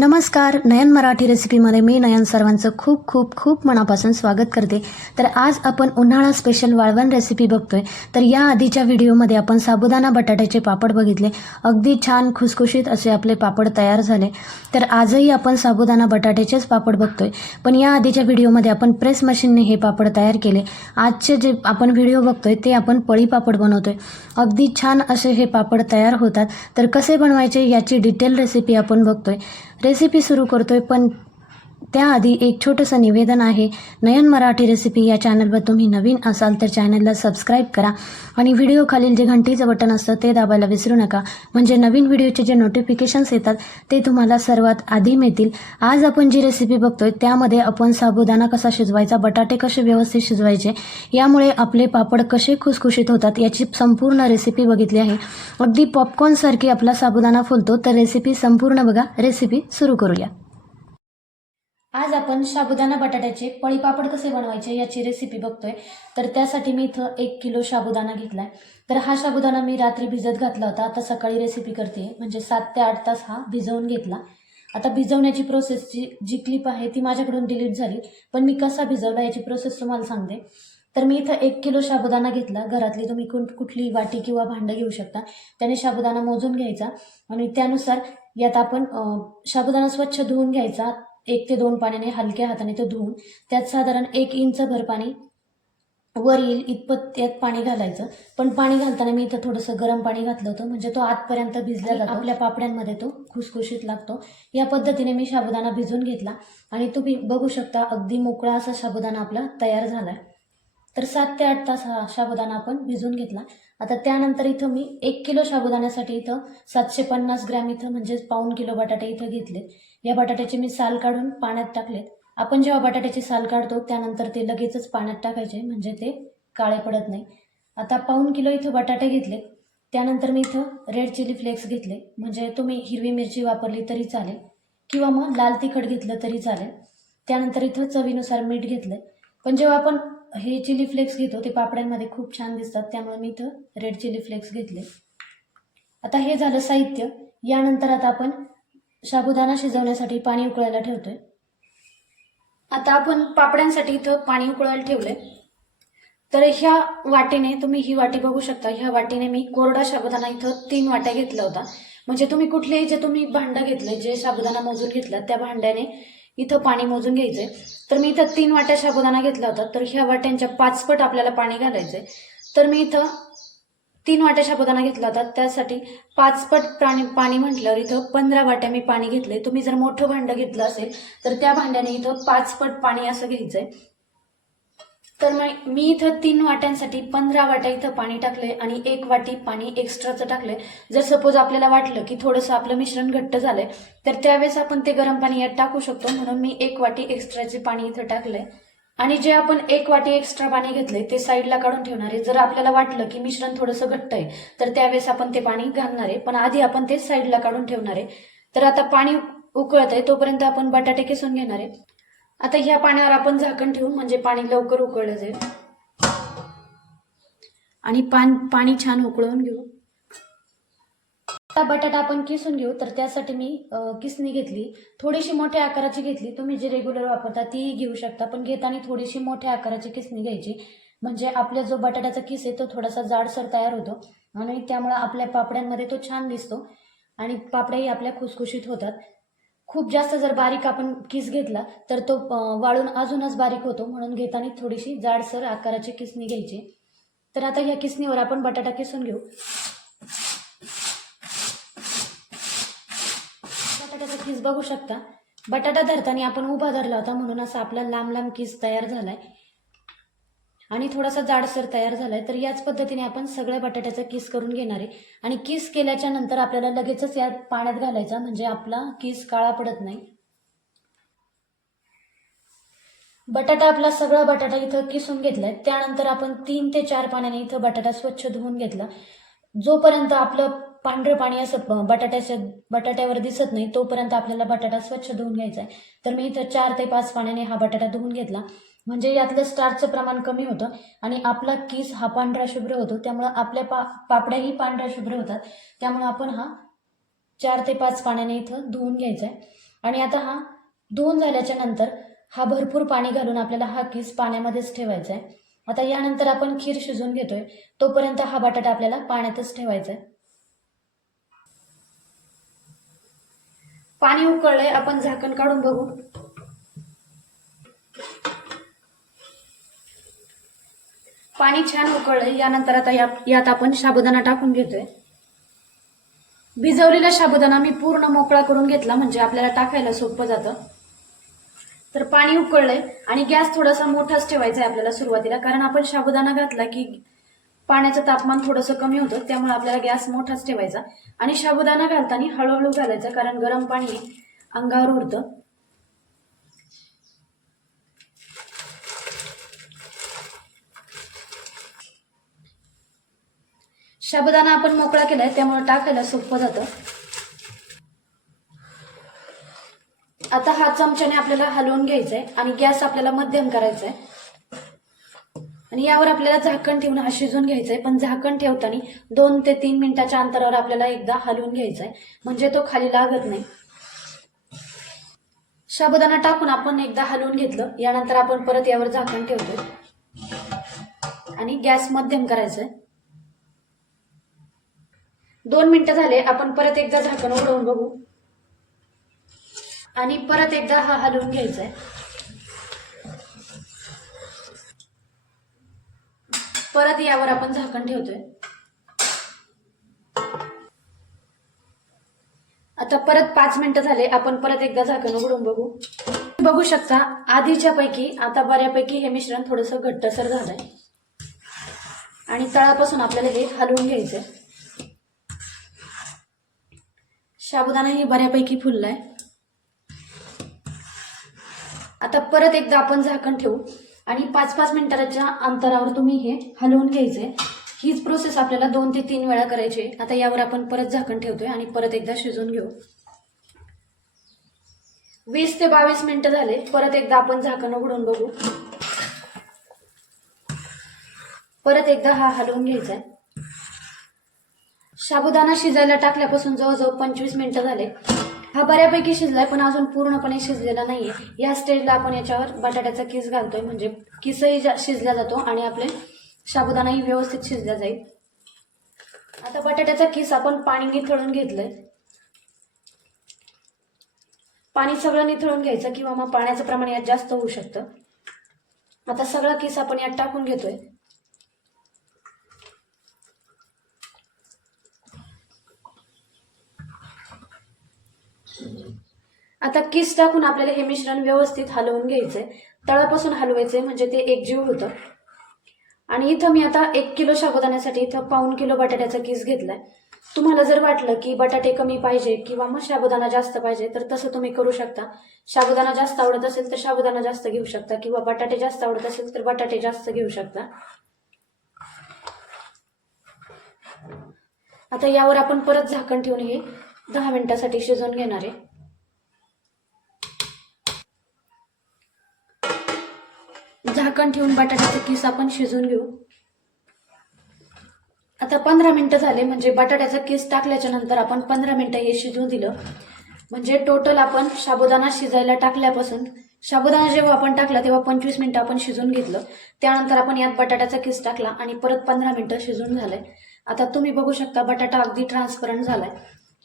नमस्कार, नयन मराठी रेसिपीमध्ये मी नयन सर्वांचं खूप खूप खूप मनापासून स्वागत करते। तर आज आपण उन्हाळा स्पेशल वाळवण रेसिपी बघतोय। तर या आधीच्या व्हिडिओमध्ये आपण साबुदाणा बटाट्याचे पापड बघितले, अगदी छान खुसखुशीत असे आपले पापड तयार झाले। तर आजही आपण साबुदाणा बटाट्याचेच पापड बघतोय, पण या आधीच्या व्हिडिओमध्ये आपण प्रेस मशीनने हे पापड तयार केले। आजचे जे आपण व्हिडिओ बघतोय ते आपण पळी पापड बनवतोय। अगदी छान असे हे पापड तयार होतात। तर कसे बनवायचे याची डिटेल रेसिपी आपण बघतोय। रेसिपी सुरू करतोय, पण त्याआधी एक छोटंसं निवेदन आहे। नयन मराठी रेसिपी या चॅनलवर तुम्ही नवीन असाल तर चॅनलला सबस्क्राईब करा आणि व्हिडिओ खालील जे घंटीचं बटन असतं ते दाबायला विसरू नका, म्हणजे नवीन व्हिडिओचे जे नोटिफिकेशन्स येतात ते तुम्हाला सर्वात आधी मिळतील। आज आपण जी रेसिपी बघतोय त्यामध्ये आपण साबुदाणा कसा शिजवायचा, बटाटे कसे व्यवस्थित शिजवायचे, यामुळे आपले पापड कसे खुसखुशीत होतात याची संपूर्ण रेसिपी बघितली आहे। अगदी पॉपकॉर्नसारखी आपला साबुदाणा फुलतो। तर रेसिपी संपूर्ण बघा। रेसिपी सुरू करूया। आज आपण साबुदाणा बटाट्याचे पळी पापड कसे बनवायचे याची रेसिपी बघतोय। तर त्यासाठी मी इथं 1 किलो साबुदाणा घेतलाय। तर हा साबुदाणा मी रात्री भिजत घातला होता, आता सकाळी रेसिपी करते, म्हणजे 7 ते 8 तास हा भिजवून घेतला। आता भिजवण्याची प्रोसेसची जी क्लिप आहे ती माझ्याकडून डिलीट झाली, पण मी कसा भिजवला याची प्रोसेस तुम्हाला सांगते। तर मी इथं 1 किलो साबुदाणा घेतला। घरातली तुम्ही कुठली वाटी किंवा भांडं घेऊ शकता, त्याने साबुदाणा मोजून घ्यायचा आणि त्यानुसार यात आपण साबुदाणा स्वच्छ धुवून घ्यायचा। 1 ते 2 पाण्याने हलक्या हाताने तो धुवून त्यात साधारण 1 इंच भर पाणी वर येईल इतपत त्यात पाणी घालायचं। पण पाणी घालताना मी इथं थोडंसं गरम पाणी घातलं होतं, म्हणजे तो आतपर्यंत भिजला जातो, आपल्या पापड्यांमध्ये तो खुसखुशीत लागतो। या पद्धतीने मी साबुदाणा भिजवून घेतला आणि तुम्ही बघू शकता अगदी मोकळा असा साबुदाणा आपला तयार झालाय। तर 7 ते 8 तास हा साबुदाणा आपण भिजवून घेतला। आता त्यानंतर इथं मी 1 किलो साबुदाण्यासाठी इथं 750 ग्रॅम इथं म्हणजे पाऊण किलो बटाटे इथं घेतले। या बटाट्याचे मी साल काढून पाण्यात टाकलेत। आपण जेव्हा बटाट्याची साल काढतो त्यानंतर ते लगेचच पाण्यात टाकायचे, म्हणजे ते काळे पडत नाही। आता पाऊण किलो इथं बटाटे घेतले। त्यानंतर मी इथं रेड चिली फ्लेक्स घेतले, म्हणजे तुम्ही हिरवी मिरची वापरली तरी चालेल किंवा मग लाल तिखट घेतलं तरी चालेल। त्यानंतर इथं चवीनुसार मीठ घेतलं। पण जेव्हा आपण हे चिली फ्लेक्स घेतो ते पापड्यांमध्ये खूप छान दिसतात, त्यामुळे मी इथं रेड चिली फ्लेक्स घेतले। आता हे झालं साहित्य। यानंतर आता आपण साबुदाणा शिजवण्यासाठी पाणी उकळायला ठेवतोय। आता आपण पापड्यांसाठी इथं पाणी उकळायला ठेवलंय। तर ह्या वाटीने तुम्ही ही वाटी बघू शकता, ह्या वाटीने मी कोरडा साबुदाणा इथं 3 वाट्या घेतला होता। म्हणजे तुम्ही कुठलेही जे तुम्ही भांडं घेतलंय, जे साबुदाणा मोजून घेतला त्या भांड्याने इथं पाणी मोजून घ्यायचंय। तर मी इथं 3 वाट्या साबुदाणा घेतला होता, तर ह्या वाट्यांच्या 5 पट आपल्याला पाणी घालायचंय। तर मी इथं 3 वाट्या साबुदाणा घेतला होता, त्यासाठी 5 पट पाणी म्हटल्यावर इथं 15 वाट्या मी पाणी घेतलंय। तुम्ही जर मोठं भांडं घेतलं असेल तर त्या भांड्याने इथं 5 पट पाणी असं घ्यायचंय। तर मी इथं 3 वाट्यांसाठी 15 वाट्या इथं पाणी टाकले आणि 1 वाटी पाणी एक्स्ट्राचं टाकलंय। जर सपोज आपल्याला वाटलं की थोडंसं आपलं मिश्रण घट्ट झालंय तर त्यावेळेस आपण ते गरम पाणी यात टाकू शकतो, म्हणून मी 1 वाटी एक्स्ट्राचे पाणी इथं टाकलंय। आणि जे आपण 1 वाटी एक्स्ट्रा पाणी घेतलंय ते साईडला काढून ठेवणार आहे। जर आपल्याला वाटलं की मिश्रण थोडंसं घट्ट आहे तर त्यावेळेस आपण ते पाणी घालणार आहे, पण आधी आपण ते साईडला काढून ठेवणार आहे। तर आता पाणी उकळत आहे तोपर्यंत आपण बटाटे किसून घेणार आहे। आता ह्या पाण्यावर आपण झाकण ठेवू, म्हणजे पाणी लवकर उकळलं जाईल आणि पाणी छान उकळून घेऊ। आता बटाटा आपण किसून घेऊ। तर त्यासाठी मी किसणी घेतली, थोडीशी मोठ्या आकाराची घेतली। तुम्ही जे रेग्युलर वापरता ती घेऊ शकता, पण घेताना थोडीशी मोठ्या आकाराची किसणी घ्यायची, म्हणजे आपला जो बटाट्याचा किस आहे तो थोडासा जाडसर तयार होतो आणि त्यामुळे आपल्या पापड्यांमध्ये तो छान दिसतो आणि पापड्याही आपल्या खुसखुशीत होतात। खूप जास्त जर बारीक आपण किस घेतला तर तो वाळून अजूनच बारीक होतो, म्हणून घेताना थोडीशी जाडसर आकाराची किसणी घ्यायची। तर आता ह्या किसणीवर आपण बटाटा किसून घेऊ। बटाट्याचा किस बघू शकता, बटाटा धरताना आपण उभा धरला होता म्हणून असा आपला लांब लांब किस तयार झालाय आणि थोडासा जाडसर तयार झालाय। तर याच पद्धतीने आपण सगळ्या बटाट्याचा किस करून घेणार आहे आणि किस केल्याच्या नंतर आपल्याला लगेचच या पाण्यात घालायचा, म्हणजे आपला किस काळा पडत नाही। बटाटा आपला सगळा बटाटा इथं किसून घेतलाय। त्यानंतर आपण 3 ते 4 पाण्याने इथं बटाटा स्वच्छ धुवून घेतला। जोपर्यंत आपलं पांढरं पाणी असं बटाट्यावर दिसत नाही तोपर्यंत आपल्याला बटाटा स्वच्छ धुवून घ्यायचा आहे। तर मी इथं 4 ते 5 पाण्याने हा बटाटा धुवून घेतला, म्हणजे यातलं स्टार्चचं प्रमाण कमी होतं आणि आपला किस हा पांढरा शुभ्र होतो, त्यामुळे आपल्या पापड्याही पांढऱ्या शुभ्र होतात। त्यामुळे आपण हा 4 ते 5 पाण्याने इथं धुवून घ्यायचा आहे। आणि आता हा धुवून झाल्याच्या नंतर हा भरपूर पाणी घालून आपल्याला हा किस पाण्यामध्येच ठेवायचा आहे. आता यानंतर आपण खीर शिजवून घेतोय, तोपर्यंत हा बटाटा आपल्याला पाण्यातच ठेवायचा आहे. पाणी उकळलंय, आपण झाकण काढून बघू. पाणी छान उकळलंय. यानंतर आता यात आपण साबुदाणा टाकून घेतोय. भिजवलेला साबुदाणा मी पूर्ण मोकळा करून घेतला, म्हणजे आपल्याला टाकायला सोपं जातं. तर पाणी उकळलंय आणि गॅस थोडासा मोठाच ठेवायचा आहे आपल्याला सुरुवातीला, कारण आपण साबुदाणा घातला की पाण्याचं तापमान थोडंसं कमी होतं, त्यामुळे आपल्याला गॅस मोठाच ठेवायचा. आणि साबुदाणा घालताना हळूहळू घालायचं, कारण गरम पाणी अंगावर उडतं. साबुदाणा आपण मोकळा केलाय, त्यामुळे टाकायला सोपं जातं. आता हा चमच्याने आपल्याला हलवून घ्यायचंय आणि गॅस आपल्याला मध्यम करायचा आहे. आणि यावर आपल्याला झाकण ठेवून हा शिजून घ्यायचंय, पण झाकण ठेवताना 2 ते 3 मिनिटाच्या अंतरावर आपल्याला एकदा हलवून घ्यायचंय, म्हणजे तो खाली लागत नाही. साबुदाणा टाकून आपण एकदा हलवून घेतलं. यानंतर आपण परत यावर झाकण ठेवतोय आणि गॅस मध्यम करायचंय. 2 मिनिटं झाले, आपण परत एकदा झाकण उघडून बघू आणि परत एकदा हा हलवून घ्यायचा आहे. परत यावर आपण झाकण ठेवतोय. आता परत 5 मिनिटं झाले, आपण परत एकदा झाकण उघडून बघू. बघू शकता आधीच्या पैकी आता बऱ्यापैकी हे मिश्रण थोडंसं घट्टसर झालंय आणि तळापासून आपल्याला हे हलवून घ्यायचंय. साबुदाणाही बऱ्यापैकी फुललाय. आता परत एकदा आपण झाकण ठेवू आणि 5-5 मिनिटाच्या अंतरावर तुम्ही हे हलवून घ्यायचंय. हीच प्रोसेस आपल्याला 2 ते 3 वेळा करायची. आता यावर आपण परत झाकण ठेवतोय आणि परत एकदा शिजवून घेऊ. 20 ते 22 मिनिटं झाले, परत एकदा आपण झाकण उघडून बघू. परत एकदा हा हलवून घ्यायचा आहे. साबुदाणा शिजायला टाकल्यापासून जवळजवळ 25 मिनिटं झाले. हा बऱ्यापैकी शिजलाय, पण अजून पूर्णपणे शिजलेला नाहीये. या स्टेजला आपण याच्यावर बटाट्याचा किस घालतोय, म्हणजे किसही शिजला जातो आणि आपले साबुदाणाही व्यवस्थित शिजला जाईल. आता बटाट्याचा किस आपण पाणी निथळून घेतलंय. पाणी सगळं निथळून घ्यायचं, किंवा मग पाण्याचं प्रमाण यात जास्त होऊ शकतं. आता सगळा किस आपण यात टाकून घेतोय. आता किस टाकून आपल्याला हे मिश्रण व्यवस्थित हलवून घ्यायचंय. तळापासून हलवायचंय, म्हणजे ते एकजीव होतं. आणि इथं मी आता 1 किलो साबुदाण्यासाठी इथं 1.5 किलो बटाट्याचा किस घेतलाय. तुम्हाला जर वाटलं की बटाटे कमी पाहिजे किंवा मग साबुदाणा जास्त पाहिजे, तर तसं तुम्ही करू शकता. साबुदाणा जास्त आवडत असेल तर साबुदाणा जास्त घेऊ शकता, किंवा बटाटे जास्त आवडत असेल तर बटाटे जास्त घेऊ शकता. आता यावर आपण परत झाकण ठेवून हे 10 मिनिटासाठी शिजवून घेणार आहे. झाकण ठेवून बटाट्याचा किस आपण शिजवून घेऊ. आता 15 मिनिटं झाले, म्हणजे बटाट्याचा किस टाकल्याच्या नंतर आपण 15 मिनिटं हे शिजवून दिलं. म्हणजे टोटल आपण साबुदाणा शिजायला टाकल्यापासून, साबुदाणा जेव्हा आपण टाकला तेव्हा 25 मिनिटं आपण शिजवून घेतलं. त्यानंतर आपण यात बटाट्याचा किस टाकला आणि परत 15 मिनिटं शिजवून झालंय. आता तुम्ही बघू शकता बटाटा अगदी ट्रान्सपरंट झालाय,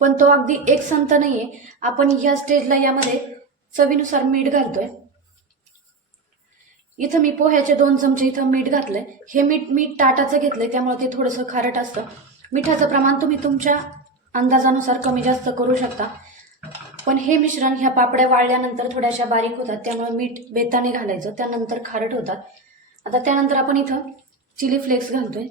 पण तो अगदी एकसंत नाहीये. आपण या स्टेजला यामध्ये चवीनुसार मीठ घालतोय. इथं मी पोह्याचे 2 चमचे इथं मीठ घातलंय. हे मीठ ताटाचं घेतलंय, त्यामुळे ते थोडंसं खारट असतं. मिठाचं प्रमाण तुम्ही तुमच्या अंदाजानुसार कमी जास्त करू शकता. पण हे मिश्रण ह्या पापड्या वाळल्यानंतर थोड्याशा बारीक होतात, त्यामुळे मीठ बेताने घालायचं, त्यानंतर खारट होतात. आता त्यानंतर आपण इथं चिली फ्लेक्स घालतोय.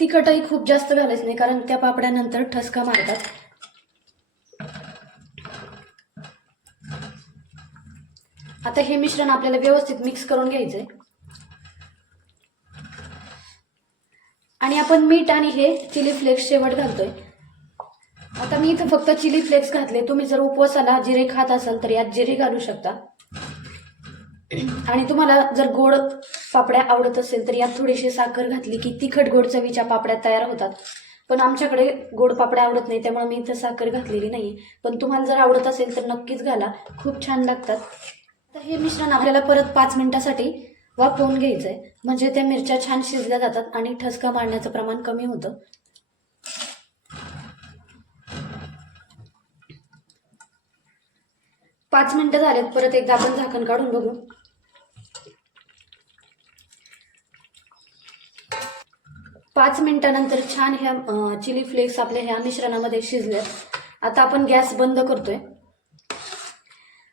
तिखटही खूप जास्त घालायचं नाही, कारण त्या पापड्यानंतर ठसका मारतात. आता हे मिश्रण आपल्याला व्यवस्थित मिक्स करून घ्यायचंय. आणि आपण मीठ आणि हे चिली फ्लेक्स शेवट घालतोय. आता मी इथं फक्त चिली फ्लेक्स घातले. तुम्ही जर उपवासाला जिरे खात असाल तर यात जिरे घालू शकता. आणि तुम्हाला जर गोड पापड्या आवडत असेल तर यात थोडीशी साखर घातली की तिखट गोड चवीच्या पापड्या तयार होतात. पण आमच्याकडे गोड पापड्या आवडत नाही, त्यामुळे मी इथं साखर घातलेली नाही. पण तुम्हाला जर आवडत असेल तर नक्कीच घाला, खूप छान लागतात. तर हे मिश्रण आपल्याला परत 5 मिनिटासाठी वाफवून घ्यायचं आहे, म्हणजे त्या मिरच्या छान शिजल्या जातात आणि ठसका मारण्याचं प्रमाण कमी होतं. पाच मिनिटं झालेत, परत एकदा आपण झाकण काढून बघू. 5 मिनिटानंतर छान ह्या चिली फ्लेक्स आपल्या ह्या मिश्रणामध्ये शिजल्यात. आता आपण गॅस बंद करतोय.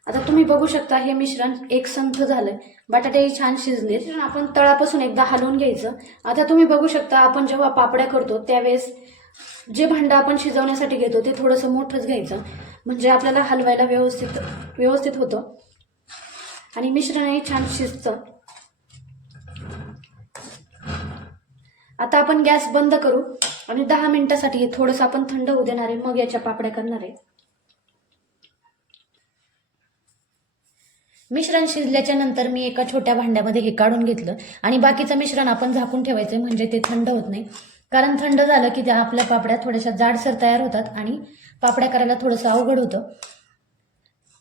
आता तुम्ही बघू शकता हे मिश्रण एकसंथ झालंय, बटाटेही छान शिजले. आपण तळापासून एकदा हलवून घ्यायचं. आता तुम्ही बघू शकता आपण जेव्हा पापड्या करतो त्यावेळेस जे भांडं आपण शिजवण्यासाठी घेतो ते थोडंसं मोठंच घ्यायचं, म्हणजे आपल्याला हलवायला व्यवस्थित होतं आणि मिश्रणही छान शिजतं. आता आपण गॅस बंद करू आणि 10 मिनिटासाठी थोडंसं आपण थंड होऊ देणार आहे, मग याच्या पापड्या करणार आहे. मिश्रण शिजल्याच्या नंतर मी एका छोट्या भांड्यामध्ये हे काढून घेतलं आणि बाकीचं मिश्रण आपण झाकून ठेवायचं, म्हणजे ते थंड होत नाही. कारण थंड झालं की त्या आपल्या पापड्या थोड्याशा जाडसर तयार होतात आणि पापड्या करायला थोडंसं अवघड होतं.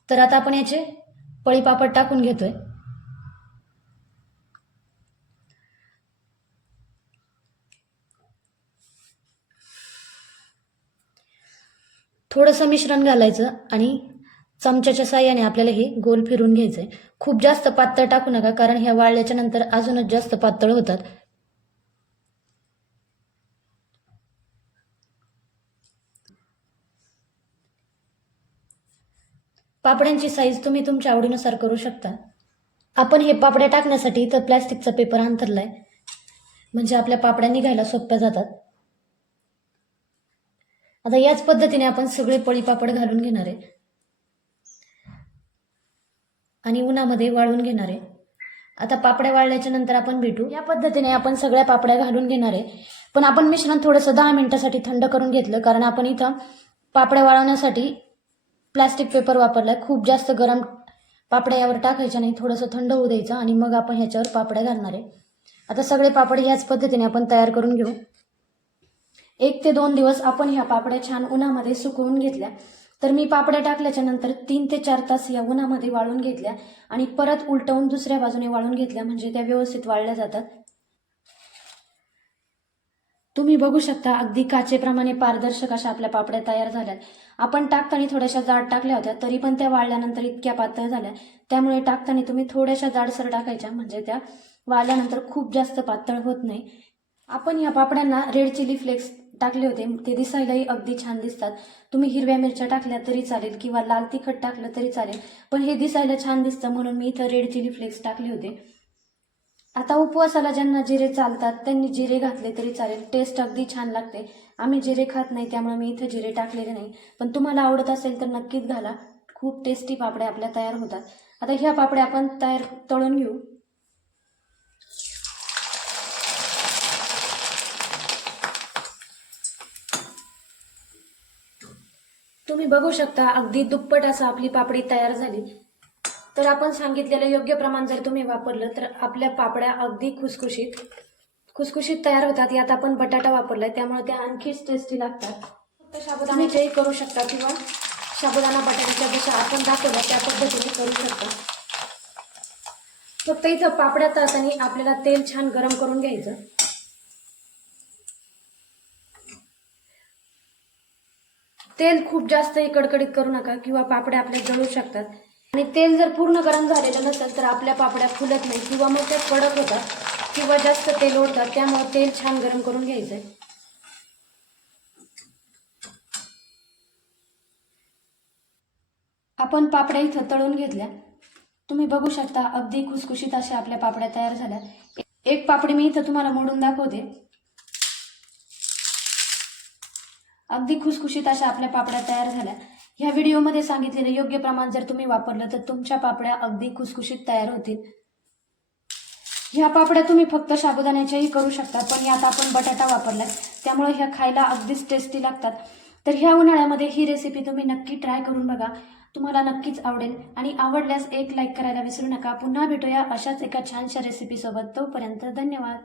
तर आता आपण याचे पळी पापड टाकून घेतोय. थोडंसं मिश्रण घालायचं आणि चमच्याच्या साह्याने आपल्याला हे गोल फिरून घ्यायचंय. खूप जास्त पातळ टाकू नका, कारण ह्या वाळल्याच्या नंतर अजूनच जास्त पातळ होतात. पापड्यांची साईज तुम्ही तुमच्या आवडीनुसार करू शकता. आपण हे पापड्या टाकण्यासाठी इथं प्लॅस्टिकचा पेपर अंथरलाय, म्हणजे आपल्या पापड्या निघायला सोप्या जातात. आता याच पद्धतीने आपण सगळे पळी पापड घालून घेणार आहे आणि उन्हामध्ये वाळून घेणार आहे. आता पापड्या वाळल्याच्या नंतर आपण भेटू. या पद्धतीने आपण सगळ्या पापड्या घालून घेणार आहे. पण आपण मिश्रण थोडंसं 10 मिनिटासाठी थंड करून घेतलं, कारण आपण इथं पापड्या वाळवण्यासाठी प्लास्टिक पेपर वापरलाय. खूप जास्त गरम पापड्या यावर टाकायच्या नाही, थोडंसं थंड होऊ द्यायचं आणि मग आपण ह्याच्यावर पापड्या घालणार आहे. आता सगळे पापड ह्याच पद्धतीने आपण तयार करून घेऊ. 1 ते 2 दिवस आपण ह्या पापड्या छान उन्हामध्ये सुकवून घेतल्या. तर मी पापड्या टाकल्याच्या नंतर 3 ते 4 तास या उन्हामध्ये वाळून घेतल्या आणि परत उलटवून दुसऱ्या बाजूने वाळून घेतल्या, म्हणजे त्या व्यवस्थित वाळल्या जातात. तुम्ही बघू शकता अगदी काचेप्रमाणे पारदर्शक अशा आपल्या पापड्या तयार झाल्या. आपण टाकताना थोड्याशा जाड टाकल्या होत्या, तरी पण त्या वाळल्यानंतर इतक्या पातळ झाल्या. त्यामुळे टाकताना तुम्ही थोड्याशा जाडसर टाकायच्या, म्हणजे त्या वाळल्यानंतर खूप जास्त पातळ होत नाही. आपण या पापड्यांना रेड चिली फ्लेक्स टाकले होते, ते दिसायलाही अगदी छान दिसतात. तुम्ही हिरव्या मिरच्या टाकल्या तरी चालेल किंवा लाल तिखट टाकलं तरी चालेल, पण हे दिसायला छान दिसतं म्हणून मी इथं रेड चिली फ्लेक्स टाकले होते. आता उपवासाला ज्यांना जिरे चालतात त्यांनी जिरे घातले तरी चालेल, टेस्ट अगदी छान लागते. आम्ही जिरे खात नाही त्यामुळे मी इथं जिरे टाकलेले नाही, पण तुम्हाला आवडत असेल तर नक्कीच घाला. खूप टेस्टी पापड्या आपल्या तयार होतात. आता ह्या पापड्या आपण तळून घेऊ. तुम्ही बघू शकता अगदी दुप्पट असं आपली पापडी तयार झाली. तर आपण सांगितलेलं योग्य प्रमाण जर तुम्ही वापरलं तर आपल्या पापड्या अगदी खुसखुशीत तयार होतात. यात आपण बटाटा वापरलाय त्यामुळे त्या आणखीच टेस्टी लागतात. फक्त साबुदाण्याच्याही करू शकता किंवा साबुदाणा बटाट्याच्या जशा आपण दाखवल्या त्या पद्धतीने करू शकता. फक्त इथं पापड्या तळताना आपल्याला तेल छान गरम करून घ्यायचं. तेल खूप जास्तही कडकडीत करू नका किंवा पापड्या आपल्या जळू शकतात. आणि तेल जर पूर्ण गरम झालेलं नसेल तर आपल्या पापड्या फुलत नाही किंवा मग त्या कडक होतात किंवा जास्त तेल ओढतात. त्यामुळे तेल छान गरम करून घ्यायचंय. आपण पापड्या इथं तळून घेतल्या. तुम्ही बघू शकता अगदी खुसखुशीत अशा आपल्या पापड्या तयार झाल्या. एक पापडी मी इथं तुम्हाला मोडून दाखवते. अगदी खुसखुशीत अशा आपल्या पापड्या तयार झाल्या. ह्या व्हिडिओमध्ये सांगितलेलं योग्य प्रमाण जर तुम्ही वापरलं तर तुमच्या पापड्या अगदी खुसखुशीत तयार होतील. ह्या पापड्या तुम्ही फक्त साबुदाण्याच्याही करू शकता, पण यात आपण बटाटा वापरलाय त्यामुळे ह्या खायला अगदीच टेस्टी लागतात. तर ह्या उन्हाळ्यामध्ये ही रेसिपी तुम्ही नक्की ट्राय करून बघा, तुम्हाला नक्कीच आवडेल. आणि आवडल्यास एक लाईक करायला विसरू नका. पुन्हा भेटूया अशाच एका छानशा रेसिपीसोबत. तोपर्यंत धन्यवाद.